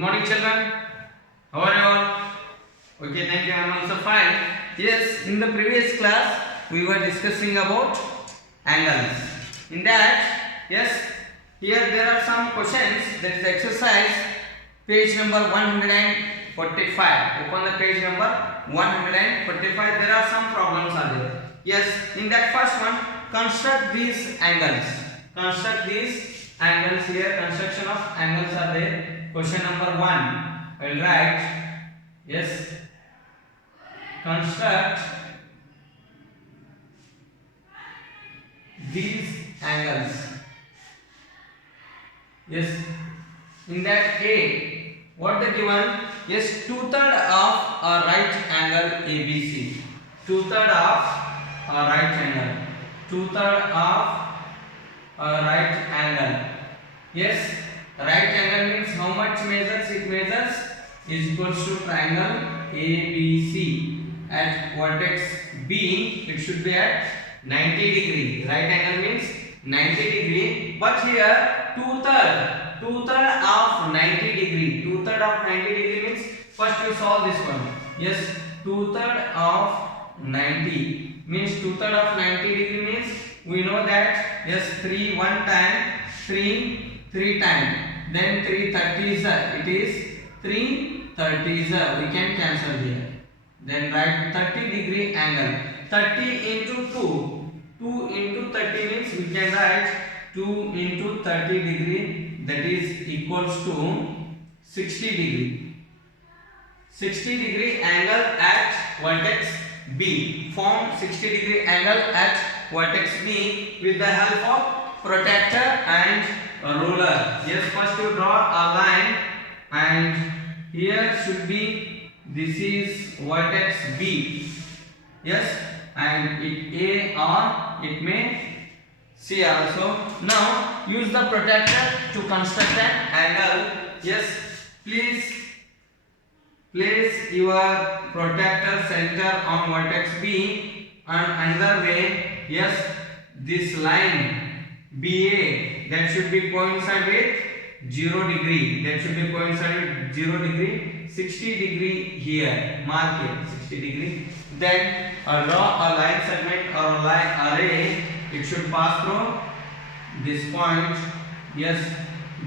Good morning, children. How are you all? Okay, thank you. I am also fine. Yes, in the previous class we were discussing about angles. In that, yes, here there are some questions. That is exercise, page number 145. Open the page number 145. There are some problems are there. Yes, in that first one, construct these angles. Construct these angles here. Construction of angles are there. Question number 1, I will write, yes, construct these angles. Yes, in that A, what the given? Yes, 2/3 of a right angle ABC. 2/3 of a right angle. 2/3 of a right angle. Yes, right angle means how much measures? It measures is equals to triangle ABC. At vertex B, it should be at 90 degree. Right angle means 90 degree. But here 2/3 of 90 degree. 2/3 of 90 degree means first we solve this one. Yes, 2/3 of 90 means 2/3 of 90 degree means we know that yes 3 one time 3 time, then 3/30s it is 3/30s we can cancel here. Then write 30 degree angle. 30 into 2 into 30 means we can write 2 into 30 degree, that is equals to 60 degree. 60 degree angle at vertex B. Form 60 degree angle at vertex B with the help of protractor and a ruler. Yes, first you draw a line and here should be, this is vertex B. Yes, and it A or it may C also. Now use the protractor to construct an angle. Yes, please place your protractor center on vertex B, and another way, yes, this line BA, that should be coincide with 0 degree. That should be coincide with 0 degree. 60 degree here. Mark here 60 degree. Then draw a line segment or a line array. It should pass through this point. Yes,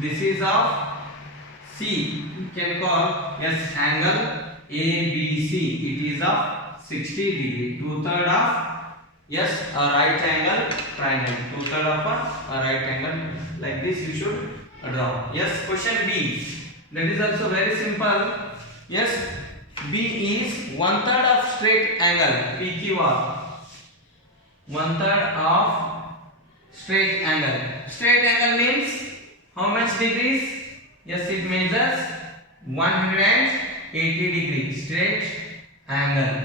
this is of C. You can call yes angle ABC. It is of 60 degree. 2/3 of yes a right angle triangle. 2/3 of a right angle. Like this you should draw. Yes, question B. That is also very simple. Yes, B is 1/3 of straight angle PQR. 1/3 of straight angle. Straight angle means how much degrees? Yes, it measures 180 degrees. Straight angle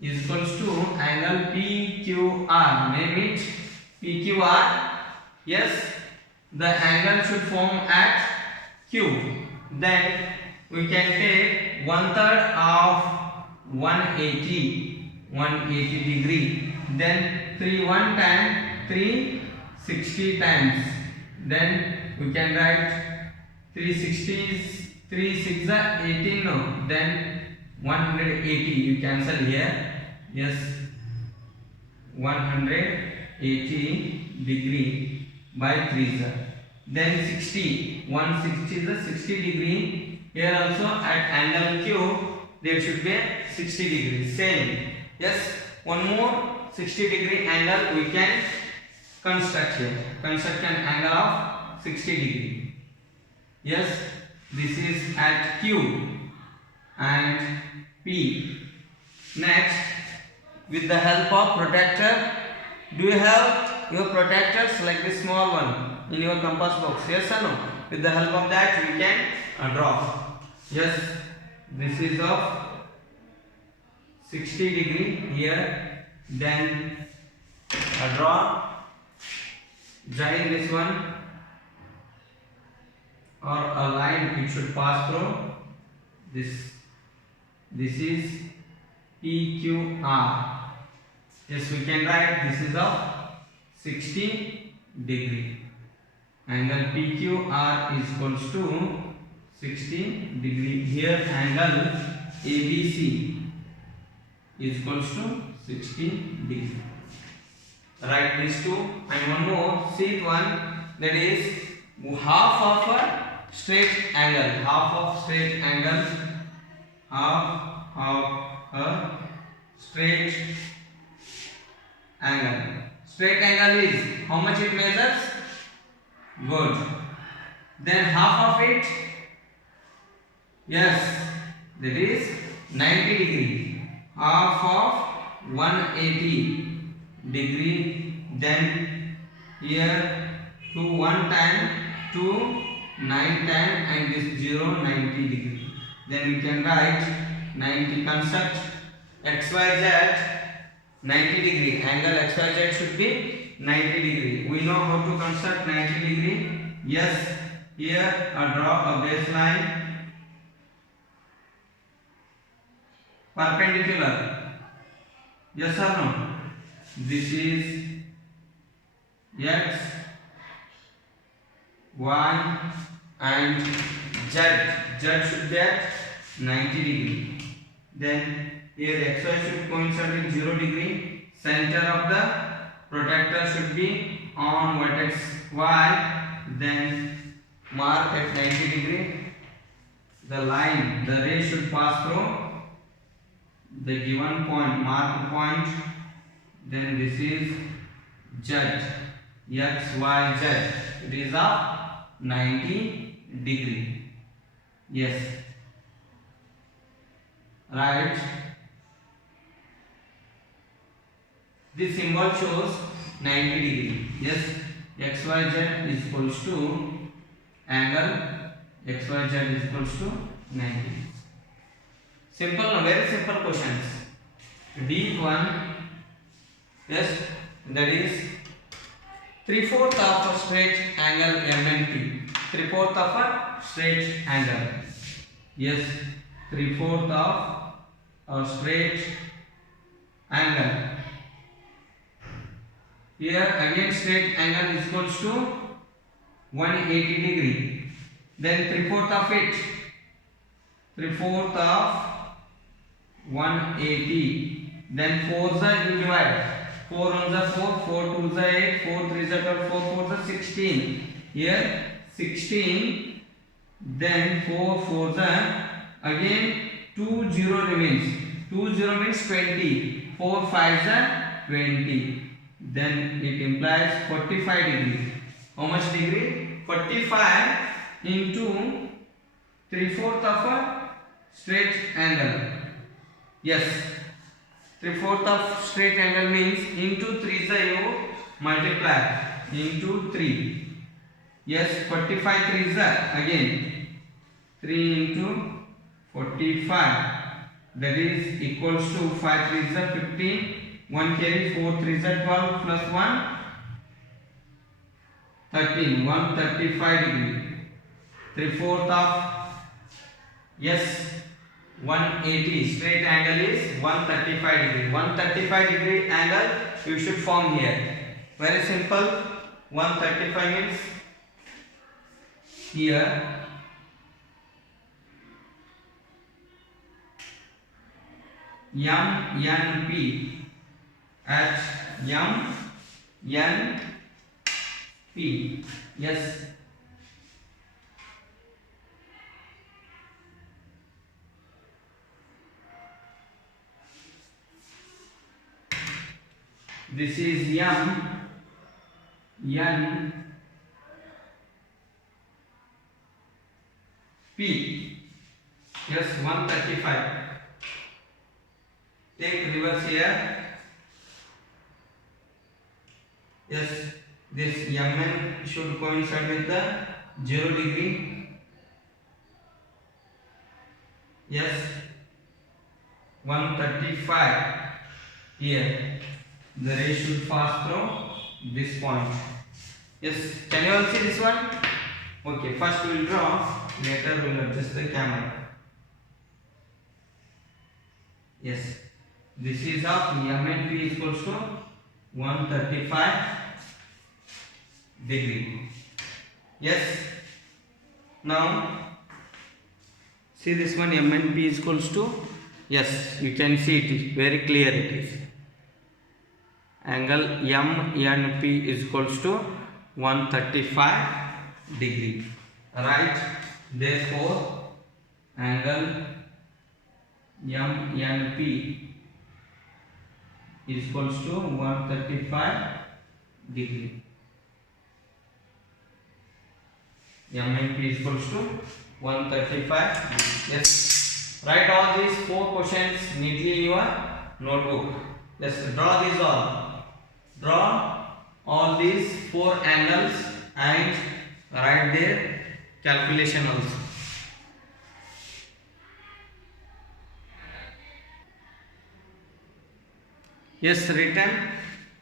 is equals to angle PQR. Name it PQR. Yes, the angle should form at Q. Then we can take 1/3 of 180 degree. Then 3 one time 360 times. Then we can write 360 3 6 are 18. No, then 180 you cancel here. Yes, 180 degree by 3. Then 60 160 is a 60 degree. Here also at angle Q there should be 60 degrees. Same. Yes, one more 60 degree angle we can construct here. Construct an angle of 60 degree. Yes, this is at Q and P. Next, with the help of protractor, do you have your protractors like this small one in your compass box? Yes or no? With the help of that you can draw. Yes, this is of 60 degree here. Then draw. Join this one or a line it should pass through this. This is PQR. Yes, we can write this is of 60 degree. Angle PQR is equals to 16 degree. Here angle ABC is equals to 16 degree. Write these two and one more. See one, that is half of a straight angle. Half of straight angle. Half of a straight angle. Straight angle is how much it measures? Good. Then half of it, yes, that is 90 degree. Half of 180 degree. Then here 2 1 time 2 9 time and this 0 90 degree. Then we can write 90. Construct XYZ 90 degree. Angle XYZ should be 90 degree. We know how to construct 90 degree. Yes, here I draw a baseline perpendicular. Yes or no? This is X, Y and Z. Z should be at 90 degree. Then here XY should coincide with 0 degree. Center of the protractor should be on vertex Y. Then mark at 90 degree. The line, the ray should pass through the given point, mark point. Then this is Z, X, Y, Z. It is of 90 degree. Yes. Right. This symbol shows 90 degree. Yes. XYZ is equals to angle XYZ is equals to 90. Simple, very simple questions. D1, yes, that is 3/4 of a straight angle MNP. 3/4 of a straight angle. Yes, 3/4 of a straight angle. Here again straight angle is equals to 180 degree. Then 3/4 of it. 3/4 of 180. Then 4 you divide. 4 1 is 4, 4 2 is 8, 4 3 is 12, 4 4 is 16. Here 16. Then 4 4 is again 2 0 remains. 2 0 means 20. 4 5 is 20. Then it implies 45 degree. How much degree? 45 into 3/4 of a straight angle. Yes, 3/4 of straight angle means into 3 is you multiply into 3. Yes, 45 3 is again 3 into 45. That is equals to 5 3 is 15. 1 carry 4 3 is 12 plus 1 13. 135 degree. 3/4 of, yes, 180 straight angle is 135 degree. 135 degree angle you should form here. Very simple. 135 means here MNP at MNP. Yes. This is P. Yes, 135. Take reverse here. Yes, this MN should coincide with the 0 degree. Yes, 135. Here the ray should pass through this point. Yes, can you all see this one? Okay, first we will draw, later we will adjust the camera. Yes, this is of MNP is equals to 135 degree. Yes, now See this one, M and P is equals to, yes, you can see it is very clear it is. Angle M and P is equals to 135 degree. Right? Therefore, angle M and P is equals to 135 degree. M and P is equals to 135. Yes. Write all these 4 questions neatly in your notebook. Yes. Draw these all. Draw all these 4 angles and write their calculation also. Yes, written.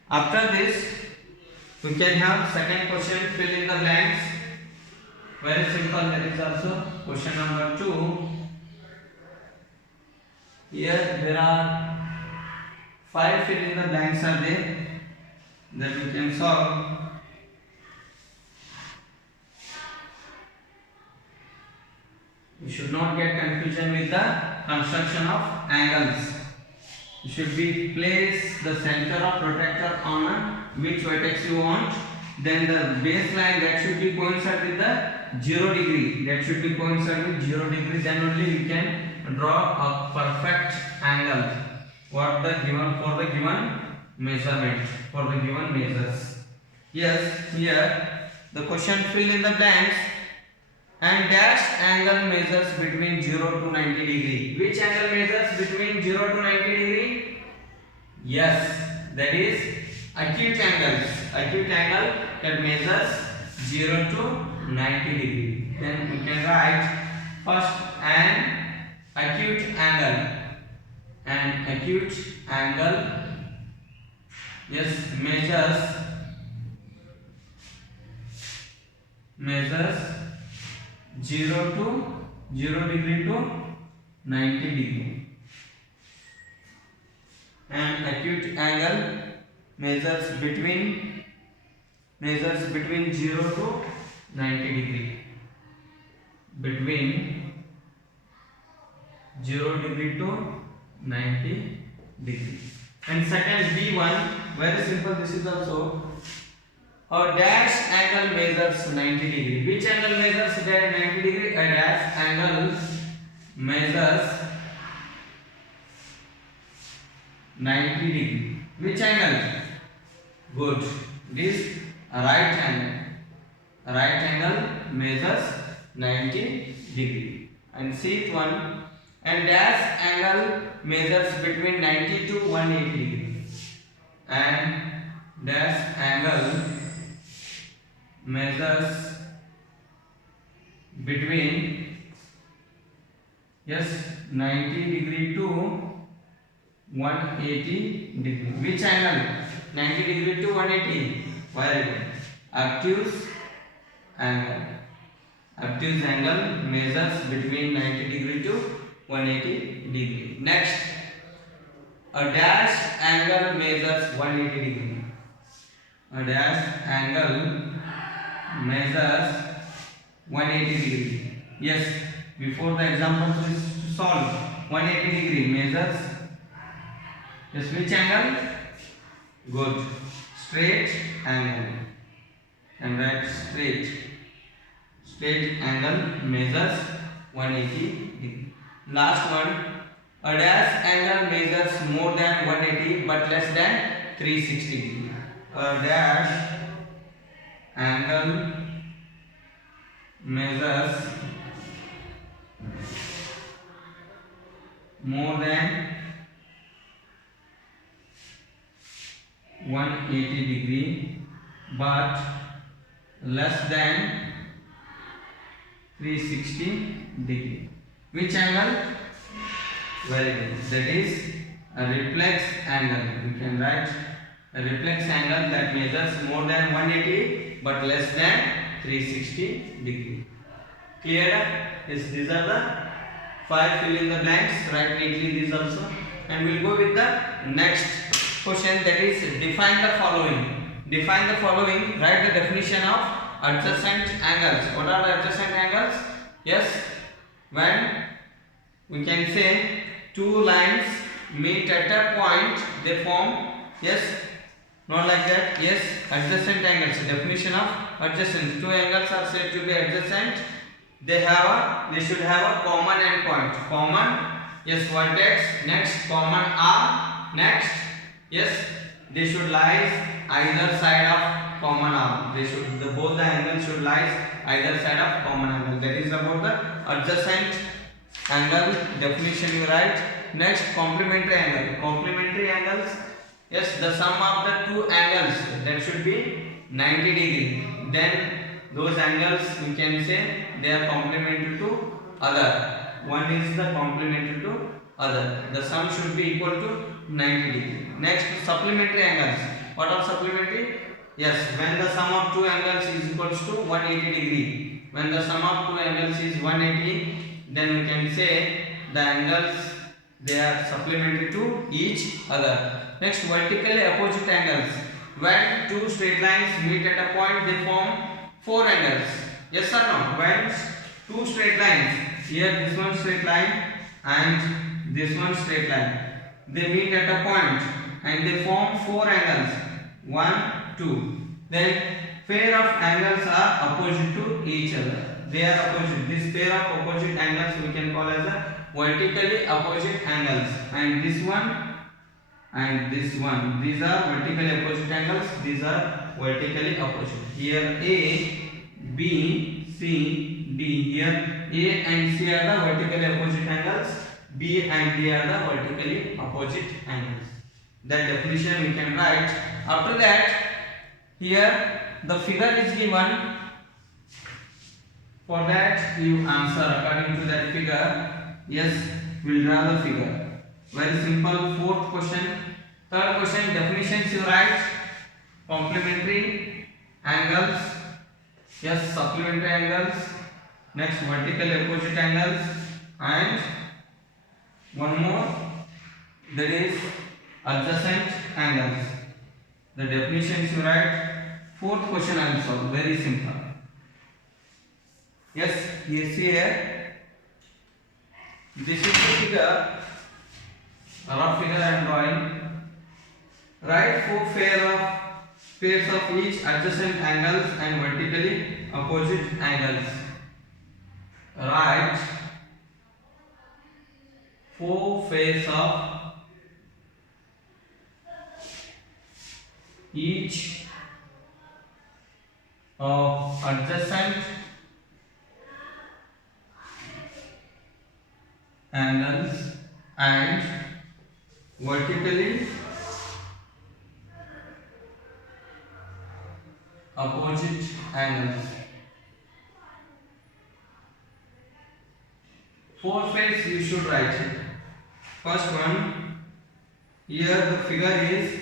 After this, we can have second question, fill in the blanks. Very simple. There is also question number 2. Here there are 5 fill in the blanks are there that we can solve. You should not get confusion with the construction of angles. You should be place the center of protractor on which vertex you want. Then the baseline that should be coincide with the 0 degree. That should be coincide with 0 degree. Then only you can draw a perfect angle. What the given for the given measurement, for the given measures. Yes, here the question fill in the blanks. And dashed angle measures between 0 to 90 degree. Which angle measures between 0 to 90 degree? Yes, that is acute angles. Acute angle that measures 0 to 90 degree. Then we can write first an acute angle. An acute angle, yes, measures 0 degree to 90 degree. And acute angle measures between 0 to 90 degree. Between 0 degree to 90 degree. And second B1, very simple. This is also a dash angle measures 90 degree. Which angle measures 90 degree? A dash angle measures 90 degree. Which angle? Good. This right angle. Right angle measures 90 degree. And sixth one, and dash angle measures between 90 to 180 degree. And dash angle measures between 90 degree to 180 degree. Which angle? 90 degree to 180. Very good. Obtuse angle. Obtuse angle measures between 90 degree to 180 degree. Next, a dash angle measures 180 degree. A dash angle measures 180 degree. Yes, before the example is solved, 180 degree measures, yes, which angle? Good. Straight angle. And write straight angle measures 180 degree. Last one, a dash angle measures more than 180 but less than 360 degree. A dash angle measures more than 180 degree but less than 360 degree. Which angle? Very good. That is a reflex angle. You can write a reflex angle that measures more than 180 but less than 360 degree. Clear? Yes, these are the 5 fill in the blanks. Write neatly these also. And we'll go with the next question, that is define the following. Define the following. Write the definition of adjacent angles. What are the adjacent angles? Yes, when we can say two lines meet at a point, they form, yes, not like that, yes, adjacent angles. Definition of adjacent: two angles are said to be adjacent. They should have a common endpoint. Common, yes, vertex. Next, common arm. Next, yes, they should lie either side of common arm. Both the angles should lie either side of common angle. That is about the adjacent angle definition you write. Next, complementary angle. Complementary angles, yes, the sum of the two angles, that should be 90 degree. Then those angles we can say they are complementary to other. One is the complementary to other. The sum should be equal to 90 degree. Next, supplementary angles. What are supplementary? Yes, when the sum of two angles is equals to 180 degree. When the sum of two angles is 180, then we can say the angles they are supplementary to each other. Next, vertically opposite angles. When two straight lines meet at a point, they form four angles. Yes or no? When two straight lines, here this one straight line and this one straight line, they meet at a point and they form four angles. 1, 2. Then pair of angles are opposite to each other. They are opposite. This pair of opposite angles we can call as a vertically opposite angles. And this one and this one, these are vertically opposite angles. These are vertically opposite. Here A, B, C, D. Here A and C are the vertically opposite angles. B and D are the vertically opposite angles. That definition we can write. After that, here the figure is given. For that you answer according to that figure. Yes, we'll draw the figure. Very simple. Fourth question. Third question, definitions you write. Complementary angles. Yes, supplementary angles. Next, vertically opposite angles. And one more, that is adjacent angles. The definitions you write. Fourth question also, very simple. Yes, you see here. This is the figure, a rough figure I am drawing. Write four pairs of each adjacent angles and vertically opposite angles. Write four pairs of each of adjacent angles and vertically opposite angles. Four pairs you should write it. First one, here the figure is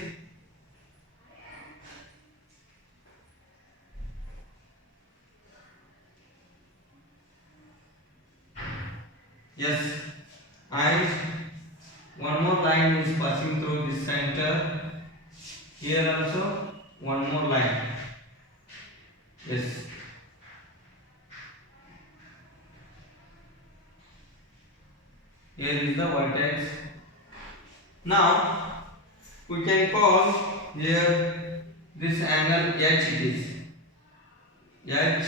yes, and one more line is passing through this center. Here also one more line. Yes. Here is the vertex. Now we can call here this angle H it is. H,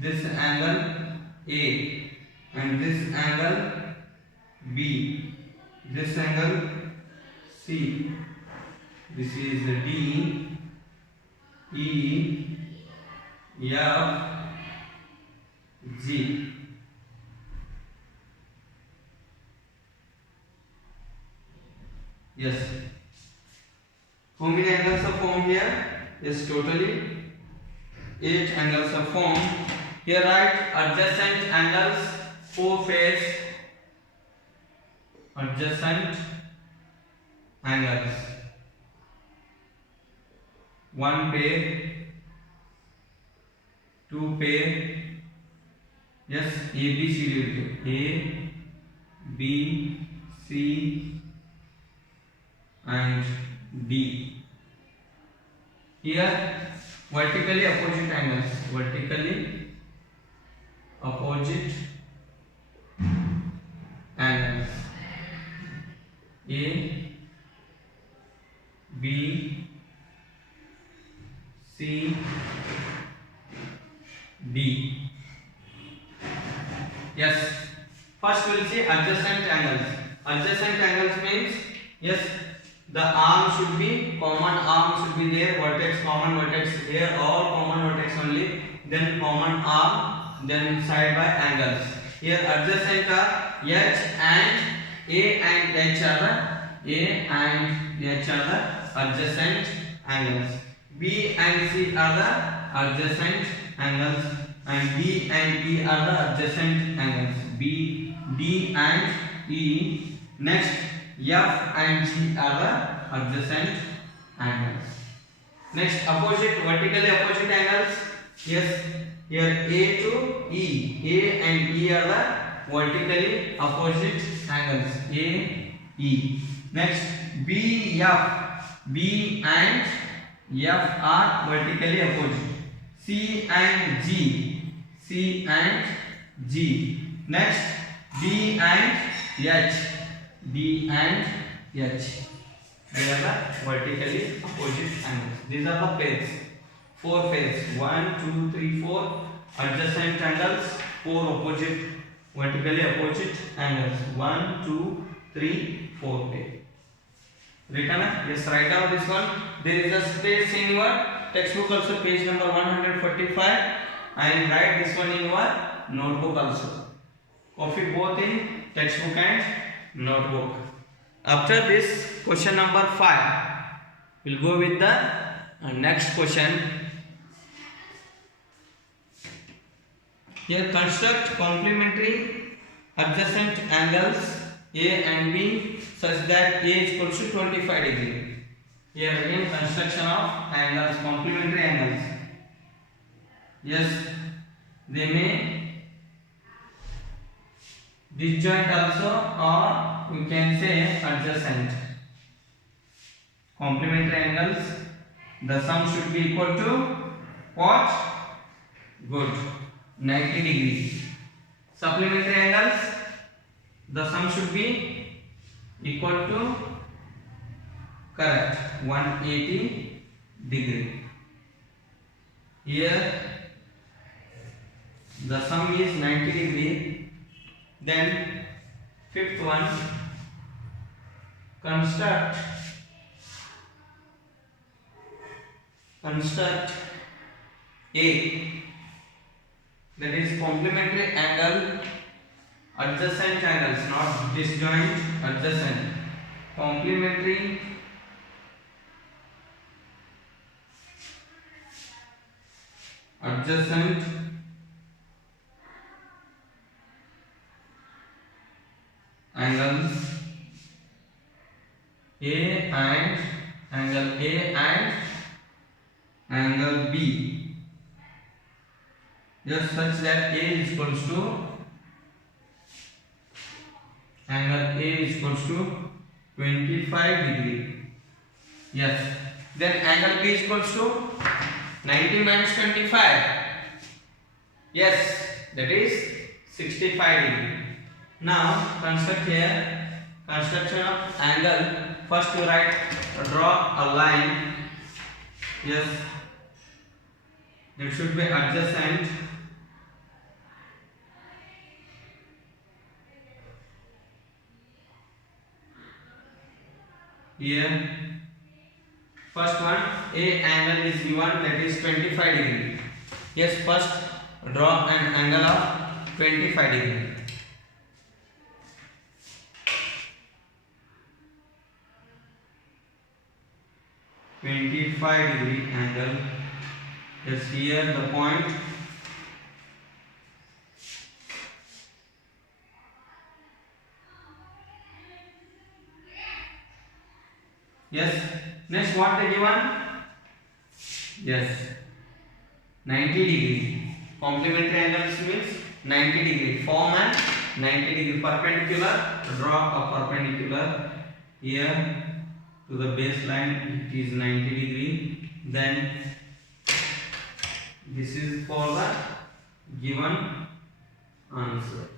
this angle A, and this angle B, this angle C, this is D, E, F, G. Yes. How many angles are formed here? Yes, totally 8 angles are formed. Here write adjacent angles, 4 pairs. Adjacent angles, 1 pair, 2 pair. Yes, A, B, C, D. A, B, C, and D. Here vertically opposite angles, vertically opposite A B C D. Yes, first we'll see adjacent angles. Adjacent angles means, yes, the arm should be common, arm should be there, vertex common vertex here, all common vertex only, then common arm, then side by angles. Here adjacent are H and A and H are the adjacent angles. B and C are the adjacent angles, and B and E are the adjacent angles. B, D and E. Next, F and G are the adjacent angles. Next, opposite, vertically opposite angles. Yes, here A to E. A and E are the vertically opposite angles. A, E. Next, B, F. B and F are vertically opposite. C and G. C and G. Next, D and H. D and H. They are the vertically opposite angles. These are the pairs. 4 pairs. 1, 2, 3, 4 adjacent angles. 4 opposite, vertically opposite angles. 1, 2, 3, 4 pair. Written? Yes, write down this one. There is a space in your textbook also, page number 145, and write this one in your notebook also. Copy both in textbook and notebook. After this, question number 5, we'll go with the next question. Here, construct complementary adjacent angles A and B such that A is equal to 25 degree. Here again, construction of angles, complementary angles. Yes, they may disjoint also, or we can say adjacent. Complementary angles, the sum should be equal to what? Good, 90 degree. Supplementary angles, the sum should be equal to, correct, 180 degree. Here the sum is 90 degree. Then fifth one, construct A, that is complementary angle, adjacent angles, not disjoint, adjacent. Complementary adjacent angles A and angle A and angle B, just such that A is equals to, angle A is equals to 25 degree. Yes, then angle B is equals to 90 minus 25. Yes, that is 65 degree. Now construct here, construction of angle. First you write, draw a line. Yes, it should be adjacent. Here, first one, A angle is given, that is 25 degree. Yes, first draw an angle of 25 degree. degree angle. Yes, here the point. Yes, next what they given? Yes, 90 degree. Complementary angles means 90 degree. Form and 90 degree perpendicular. Draw a perpendicular here to the baseline. It is 90 degree. Then this is for the given answer.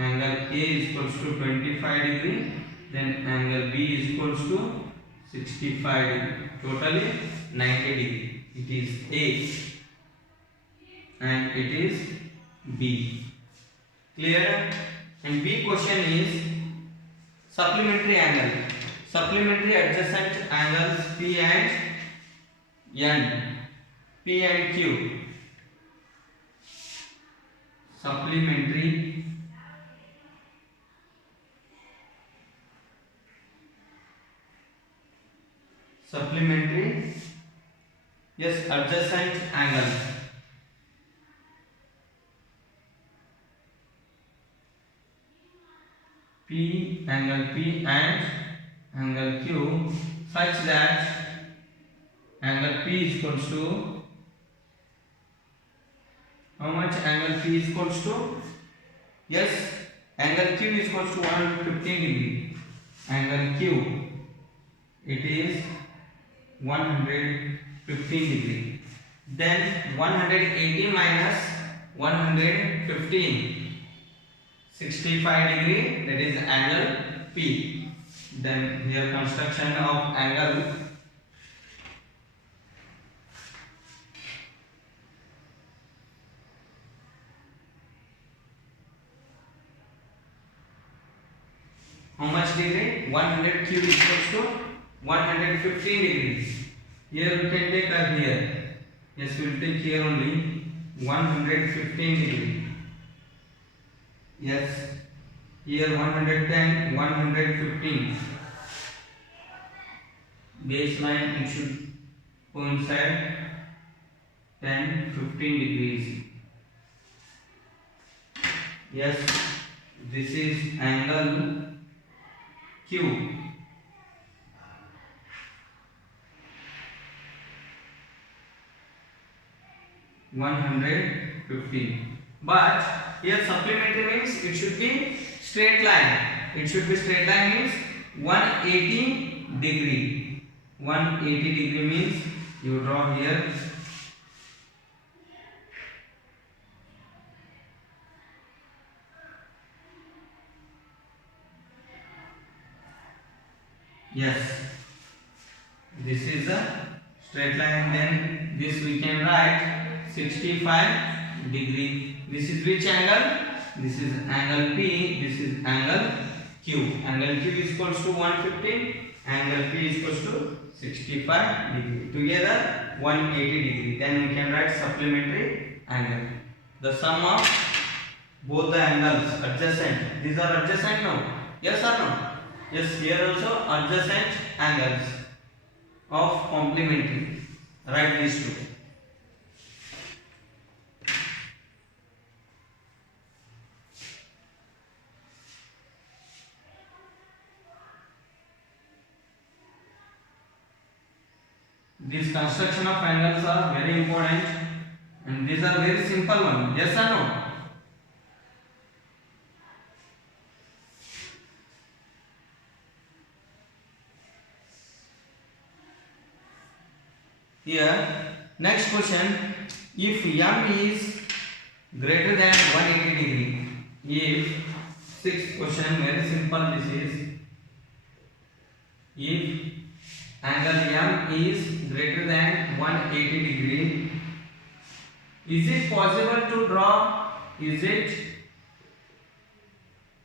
angle A is equals to 25 degree, then angle B is equals to 65 degree, totally 90 degree. It is A and it is B. Clear? And B question is supplementary angle, supplementary adjacent angles P and N, P and Q. Supplementary yes adjacent angles P, angle P and angle Q such that angle P is equals to how much? Angle P is equals to, yes, angle Q is equals to 115 degree. Angle Q, it is 115 degree. Then 180 minus 115, 65 degree, that is angle P. Then here construction of angle how much degree? 100 cube is equals to 115 degrees. Here we can take here. Yes, we will take here only 115 degree. Yes, here 110, 115. Baseline it should coincide 10, 15 degrees. Yes, this is angle Q. But here supplementary means it should be straight line. It should be straight line means 180 degree. 180 degree means you draw here. Yes, this is a straight line. Then this we can write 65 degree. This is which angle? This is angle P. This is angle Q. Angle Q is equals to 115. Angle P is equals to 65 degree. Together 180 degree. Then we can write supplementary angle. The sum of both the angles adjacent. These are adjacent now. Yes or no? Yes, here also adjacent angles of complementary. Write these two. These construction of angles are very important and these are very simple one. Yes or no? Here next question, if M is greater than 180 degree, if sixth question very simple, this is if angle M is greater than 180 degree, is it possible to draw, is it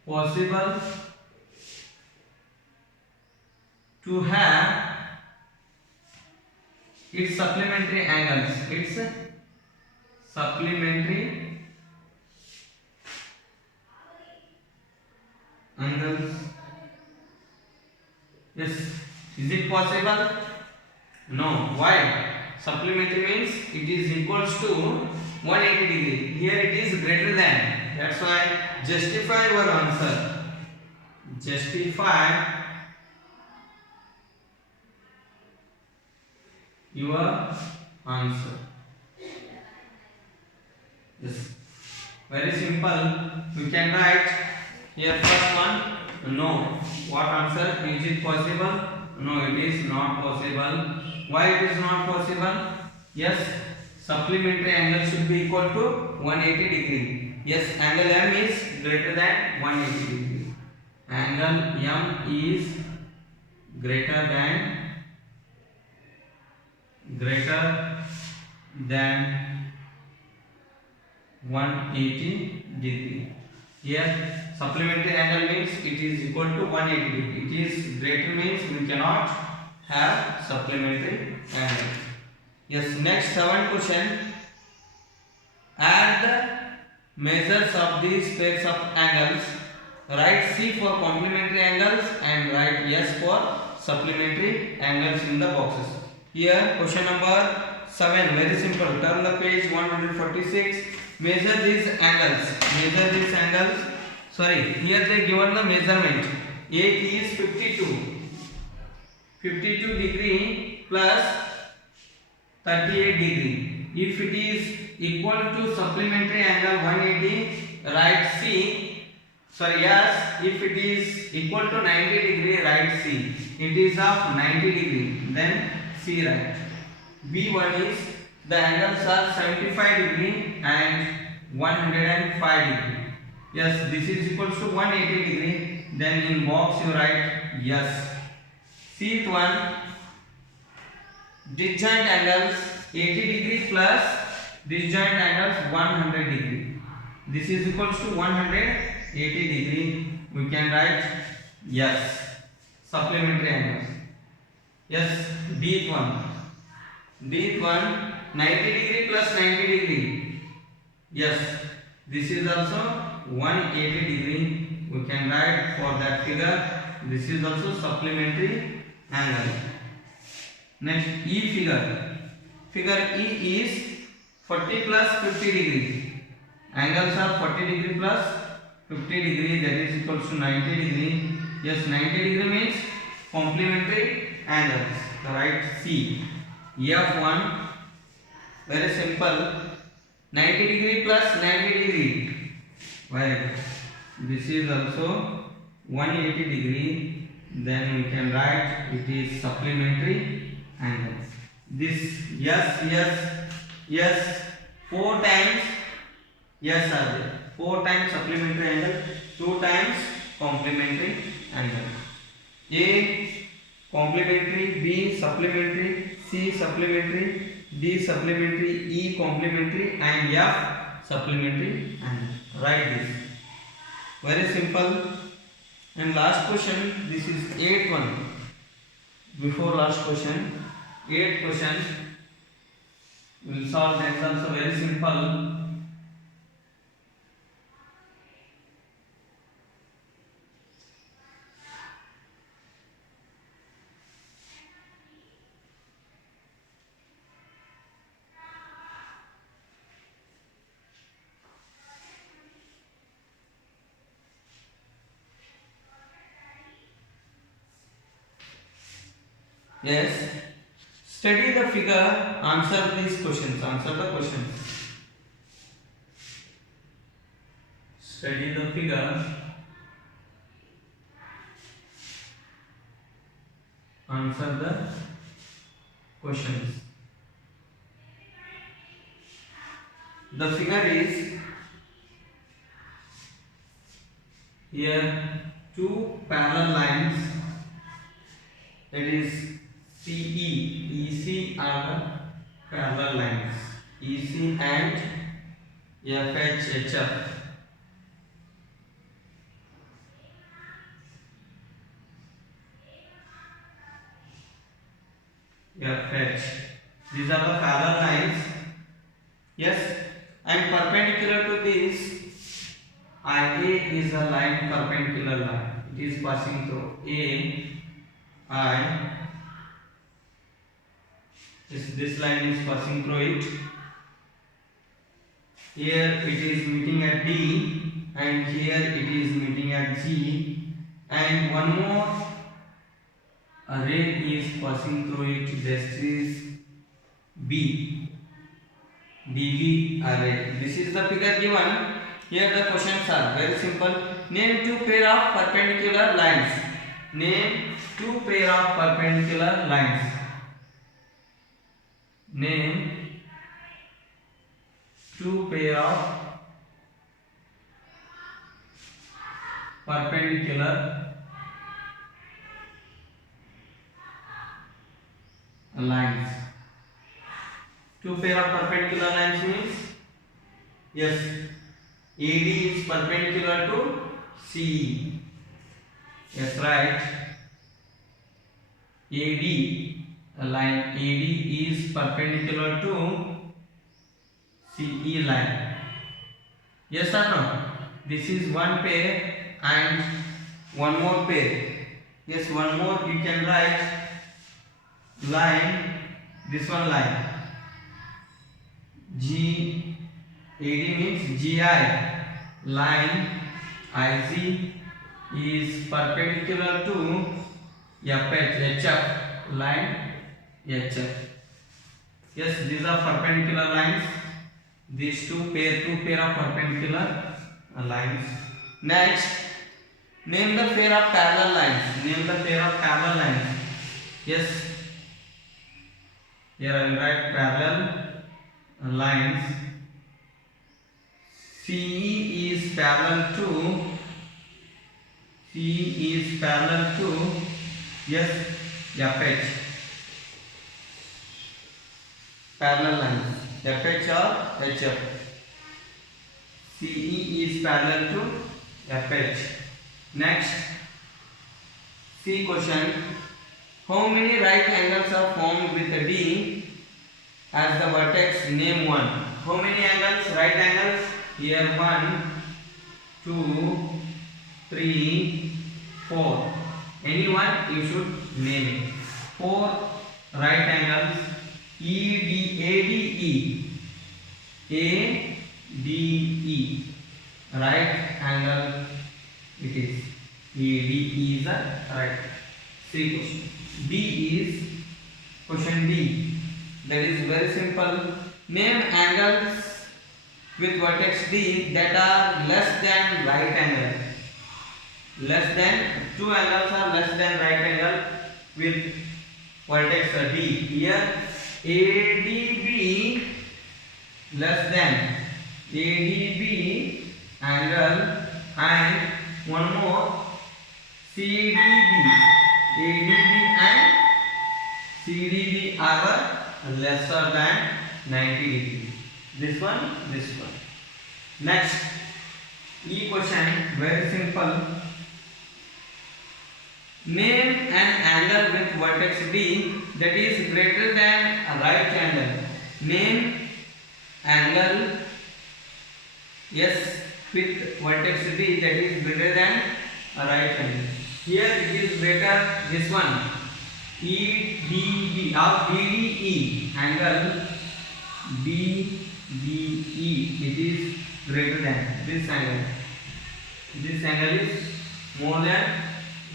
possible to have its supplementary angles, its supplementary angles? Yes, is it possible? No. Why? Supplementary means it is equals to 180 degree. Here it is greater than. That's why justify your answer. Justify your answer. Yes. Very simple. We can write here first one. No. What answer? Is it possible? No, it is not possible. Why it is not possible? Yes, supplementary angle should be equal to 180 degree. Yes, angle M is greater than 180 degree. Angle M is greater than 180 degree. Here supplementary angle means it is equal to 180 degree. It is greater means we cannot have supplementary angle. Yes, next 7th question. Add the measures of these pairs of angles. Write C for complementary angles and write S for supplementary angles in the boxes. Here question number 7, very simple. Turn the page 146. Measure these angles. Measure these angles. Sorry, here they given the measurement. A is 52 degree plus 38 degree. If it is equal to supplementary angle 180, write C. Sorry, yes. If it is equal to 90 degree, write C. It is of 90 degree, then C write. B1 is the angles are 75 degree and 105 degree. Yes, this is equal to 180 degree. Then in box you write yes. Cth one, disjoint angles 80 degree plus disjoint angles 100 degree. This is equal to 180 degree. We can write yes. Supplementary angles. Yes, dth one. Dth one 90 degree plus 90 degree. Yes, this is also 180 degree. We can write for that figure. This is also supplementary angle. Next E figure. Figure E is 40 plus 50 degree. Angles are 40 degree plus 50 degree, that is equal to 90 degree. Yes, 90 degree means complementary angles. Write C. F1, very simple, 90 degree plus 90 degree. Right. This is also 180 degree. Then we can write it is supplementary angle. This yes, 4 times yes are there. 4 times supplementary angle, 2 times complementary angle. A complementary, B supplementary, C supplementary, D supplementary, E complementary and F supplementary angle. Write this. Very simple. And last question, this is 8th one. Before last question, 8th question, we will solve. That is also very simple. Yes. Study the figure. Answer these questions. Answer the questions. Study the figure. Answer the questions. The figure is here two parallel lines. That is CE, EC are the parallel lines. EC and FHHF. FH. These are the parallel lines. Yes, and perpendicular to this, IA is a line, perpendicular line. It is passing through I. This line is passing through it. Here it is meeting at D, and here it is meeting at G, and one more ray is passing through it. This is B. DB array. This is the figure given. Here the questions are very simple. Name two pair of perpendicular lines. Name two pair of perpendicular lines. Name two pair of perpendicular lines. Two pair of perpendicular lines means, yes, AD is perpendicular to CE. Yes, right. Line AD is perpendicular to CE line. Yes or no? This is one pair and one more pair. Yes, one more you can write line, this one line. AD means GI line IG is perpendicular to HF line HF. Yes, these are perpendicular lines. These two pair of perpendicular lines. Next, name the pair of parallel lines. Name the pair of parallel lines. Yes, here I will write parallel lines. CE is parallel to yes, FH. Parallel lines FH or HF. CE is parallel to FH. Next, C question. How many right angles are formed with a D as the vertex? Name one. How many angles? Right angles? Here 1, 2, 3, 4. Anyone you should name it. 4 right angles. ADE. Right angle it is. ADE is a right. C question. D is question D. That is very simple. Name angles with vertex D that are less than right angle. Less than, two angles are less than right angle with vertex D. Here ADB less than ADB angle and one more CDB. ADB and CDB are lesser than 90 degree. This one. Next, E question, very simple. Name an angle with vertex D that is greater than a right angle. Name angle, yes, with vertex D that is greater than a right angle. Here it is greater, this one. EDB or BDE angle BDE, it is greater than this angle. This angle is more than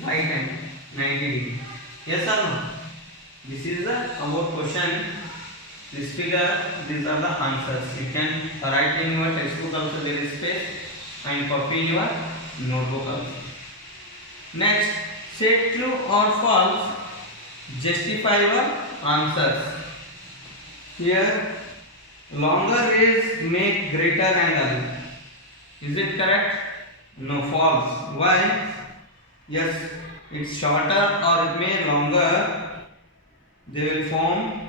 right angle 90 degree. Yes or no? This is the our question. This figure, these are the answers. You can write in your textbook also, there is space, and copy in your notebook also. Next, say true or false. Justify your answers. Here, longer rays make greater angle. Is it correct? No, false. Why? Yes, it's shorter or it may longer. They will form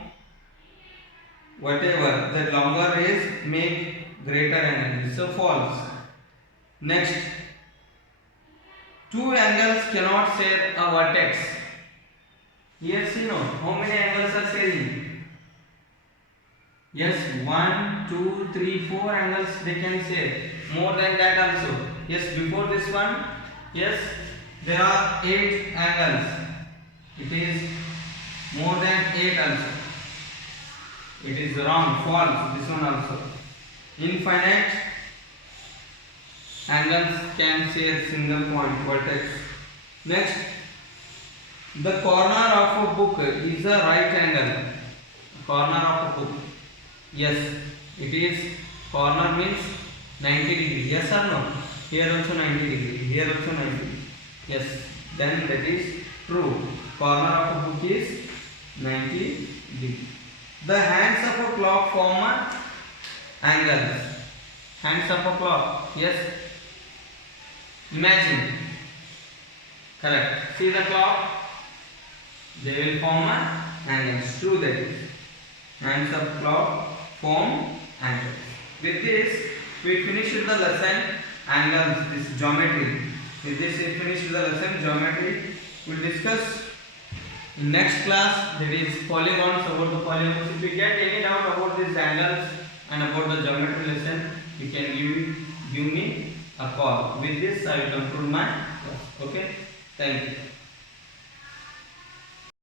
whatever. The longer rays make greater angle. So false. Next, two angles cannot share a vertex. Yes, you know how many angles are sharing? Yes, 1, 2, 3, 4 angles they can share. More than that also. Yes, before this one, yes, there are 8 angles. It is more than 8 also. It is wrong, false. This one also. Infinite angles can share single point vertex. Next, the corner of a book is a right angle. Corner of a book. Yes, it is. Corner means 90 degree. Yes or no? Here also 90 degree. Here also 90 degree. Yes, then that is true. Corner of a book is 90 degree. The hands of a clock form a angles. Hands of a clock. Yes. Imagine Correct. See the clock? They will form a angles. True that is. Hands of clock form angles. With this, we finished the lesson angles, this geometry. With this, we finished the lesson geometry. We will discuss in next class, that is polygons, about the polygons. If you get any doubt about these angles and about the geometry lesson, you can give me a call. With this, I will conclude my class. Okay. Thank you.